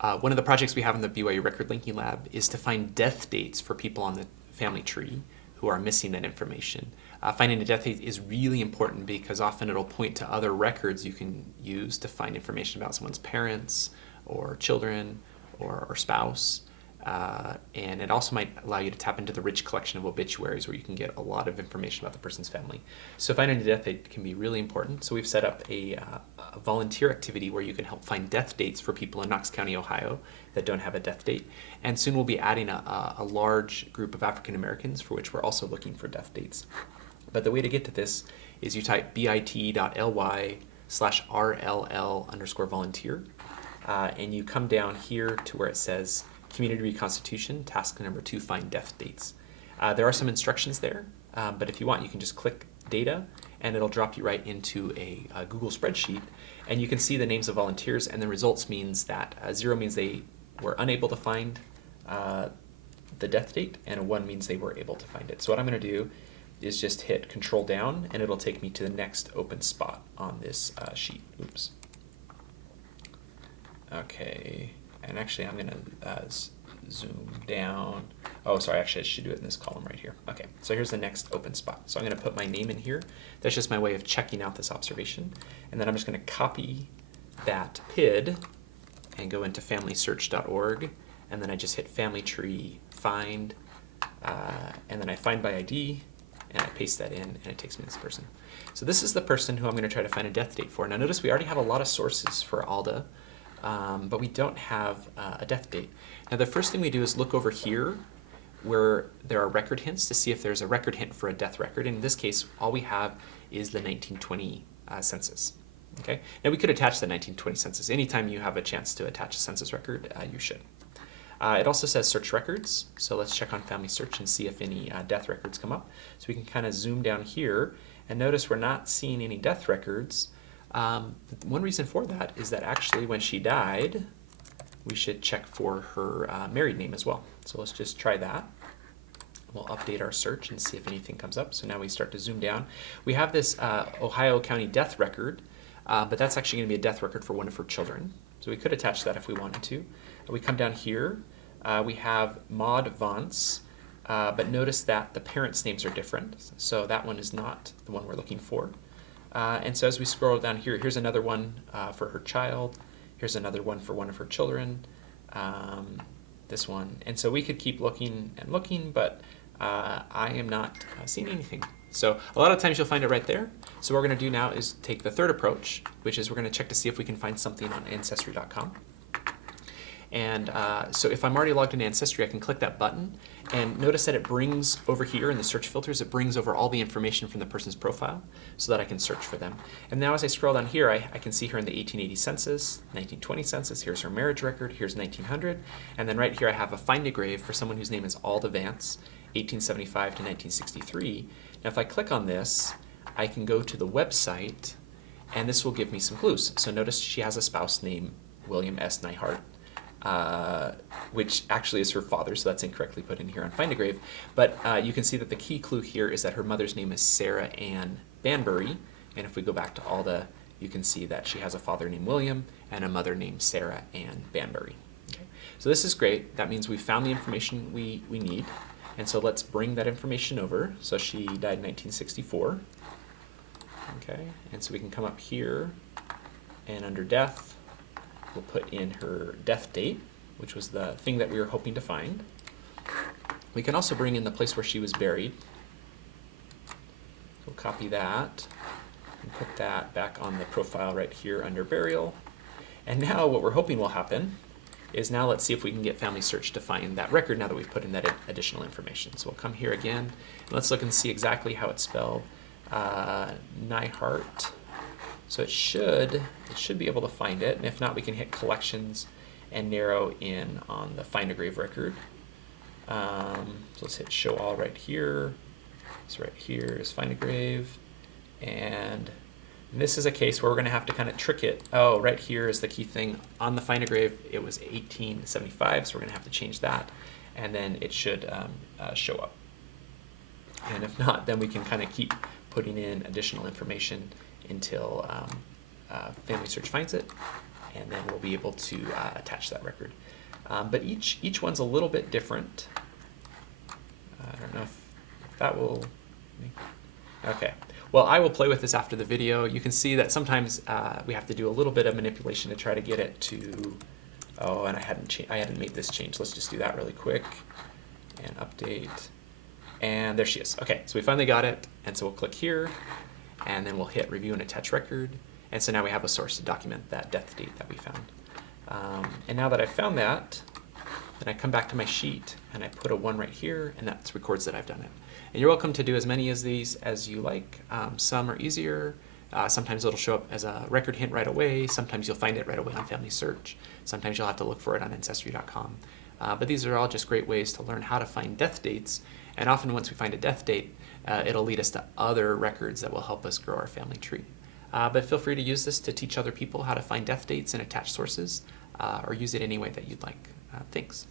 One of the projects we have in the BYU Record Linking Lab is to find death dates for people on the family tree who are missing that information. Finding a death date is really important because often it'll point to other records you can use to find information about someone's parents or children or spouse. And it also might allow you to tap into the rich collection of obituaries where you can get a lot of information about the person's family. So finding a death date can be really important. So we've set up a volunteer activity where you can help find death dates for people in Knox County, Ohio that don't have a death date. And soon we'll be adding a large group of African Americans for which we're also looking for death dates. But the way to get to this is you type bit.ly/RLL_volunteer, and you come down here to where it says Community Reconstitution, task number 2, find death dates. There are some instructions there, but if you want, you can just click data, and it'll drop you right into a Google spreadsheet, and you can see the names of volunteers, and the results means that 0 means they were unable to find the death date, and a 1 means they were able to find it. So what I'm going to do is just hit Control down, and it'll take me to the next open spot on this sheet. Oops. Okay, and actually I'm going to zoom down. Oh, sorry, actually I should do it in this column right here. Okay, so here's the next open spot. So I'm going to put my name in here. That's just my way of checking out this observation. And then I'm just going to copy that PID and go into familysearch.org, and then I just hit family tree find, and then I find by ID, and I paste that in, and it takes me to this person. So this is the person who I'm going to try to find a death date for. Now notice we already have a lot of sources for Alda, but we don't have a death date. Now the first thing we do is look over here where there are record hints to see if there's a record hint for a death record. In this case, all we have is the 1920 census. Okay. Now we could attach the 1920 census. Anytime you have a chance to attach a census record, you should. It also says search records, so let's check on family search and see if any death records come up. So we can kind of zoom down here and notice we're not seeing any death records. One reason for that is that actually when she died, we should check for her married name as well. So let's just try that. We'll update our search and see if anything comes up. So now we start to zoom down. We have this Ohio County death record, but that's actually going to be a death record for one of her children. So we could attach that if we wanted to. We come down here, we have Maud Vance, but notice that the parents' names are different, so that one is not the one we're looking for. And so as we scroll down here, here's another one for her child, here's another one for one of her children, this one. And so we could keep looking and looking, but I am not seeing anything. So a lot of times you'll find it right there. So what we're going to do now is take the third approach, which is we're going to check to see if we can find something on Ancestry.com. And so if I'm already logged into Ancestry, I can click that button, and notice that it brings over here in the search filters, it brings over all the information from the person's profile so that I can search for them. And now as I scroll down here, I can see her in the 1880 census, 1920 census, here's her marriage record, here's 1900, and then right here I have a find a grave for someone whose name is Alda Vance, 1875 to 1963. Now if I click on this, I can go to the website, and this will give me some clues. So notice she has a spouse named William S. Nyhart, which actually is her father, so that's incorrectly put in here on Find a Grave. But you can see that the key clue here is that her mother's name is Sarah Ann Banbury, and if we go back to Alda, you can see that she has a father named William and a mother named Sarah Ann Banbury. Okay. So this is great. That means we found the information we need, and so let's bring that information over. So she died in 1964. Okay, and so we can come up here, and under death, we'll put in her death date, which was the thing that we were hoping to find. We can also bring in the place where she was buried. We'll copy that and put that back on the profile right here under burial. And now what we're hoping will happen is now let's see if we can get Family Search to find that record now that we've put in that additional information. So we'll come here again, and let's look and see exactly how it's spelled. Nyhart. So it should be able to find it, and if not, we can hit Collections and narrow in on the Find a Grave record. So let's hit Show All right here. So right here is Find a Grave, and this is a case where we're going to have to kind of trick it. Oh, right here is the key thing. On the Find a Grave, it was 1875, so we're going to have to change that, and then it should show up. And if not, then we can kind of keep putting in additional information until Family Search finds it. and then we'll be able to attach that record. But each one's a little bit different. I don't know if that will... Okay. Well, I will play with this after the video. You can see that sometimes we have to do a little bit of manipulation to try to get it to... Oh, and I hadn't made this change. Let's just do that really quick. And update. And there she is. Okay, so we finally got it. And so we'll click here, and then we'll hit Review and Attach Record. And so now we have a source to document that death date that we found. And now that I've found that, then I come back to my sheet, and I put a 1 right here, and that records that I've done it. And you're welcome to do as many of these as you like. Some are easier. Sometimes it'll show up as a record hint right away. Sometimes you'll find it right away on Family Search. Sometimes you'll have to look for it on Ancestry.com. But these are all just great ways to learn how to find death dates. And often once we find a death date, it'll lead us to other records that will help us grow our family tree. But feel free to use this to teach other people how to find death dates and attach sources, or use it any way that you'd like. Thanks.